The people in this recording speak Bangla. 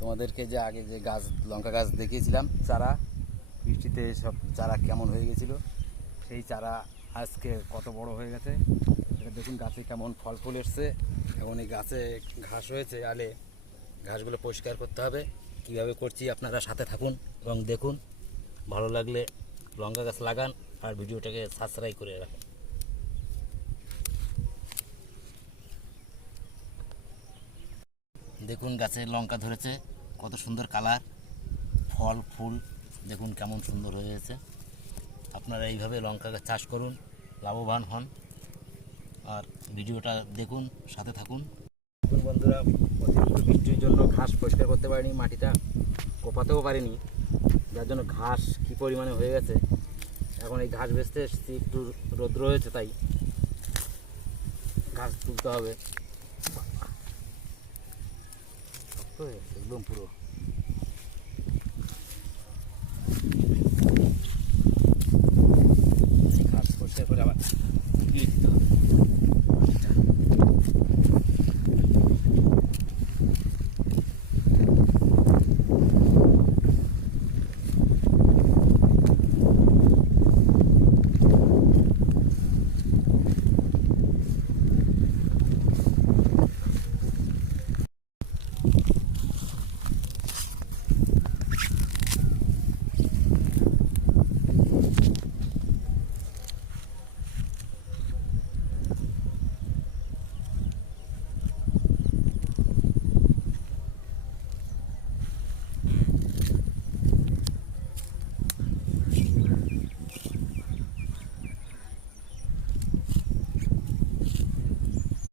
তোমাদেরকে যে আগে যে গাছ লঙ্কা গাছ দেখিয়েছিলাম চারা, বৃষ্টিতে সব চারা কেমন হয়ে গেছিলো, সেই চারা আজকে কত বড় হয়ে গেছে। এটা দেখুন গাছে কেমন ফল ফুল এসছে। এখন এই গাছে ঘাস হয়েছে, আলে ঘাসগুলো পরিষ্কার করতে হবে। কীভাবে করছি আপনারা সাথে থাকুন এবং দেখুন। ভালো লাগলে লঙ্কা গাছ লাগান আর ভিডিওটাকে সাবস্ক্রাইব করে রাখুন। দেখুন গাছে লঙ্কা ধরেছে, কত সুন্দর কালার, ফল ফুল দেখুন কেমন সুন্দর হয়ে গেছে। আপনারা এইভাবে লঙ্কা গাছ চাষ করুন, লাভবান হন। আর ভিডিওটা দেখুন, সাথে থাকুন। দেখুন বন্ধুরা, অতিরিক্ত বৃষ্টির জন্য ঘাস পরিষ্কার করতে পারিনি, মাটিটা কোপাতেও পারিনি, যার জন্য ঘাস কী পরিমাণে হয়ে গেছে। এখন এই ঘাস বেচতে এসেছি, একটু রৌদ্র হয়েছে তাই ঘাস তুলতে হবে। শক্ত হয়ে গেছে একদম পুরো।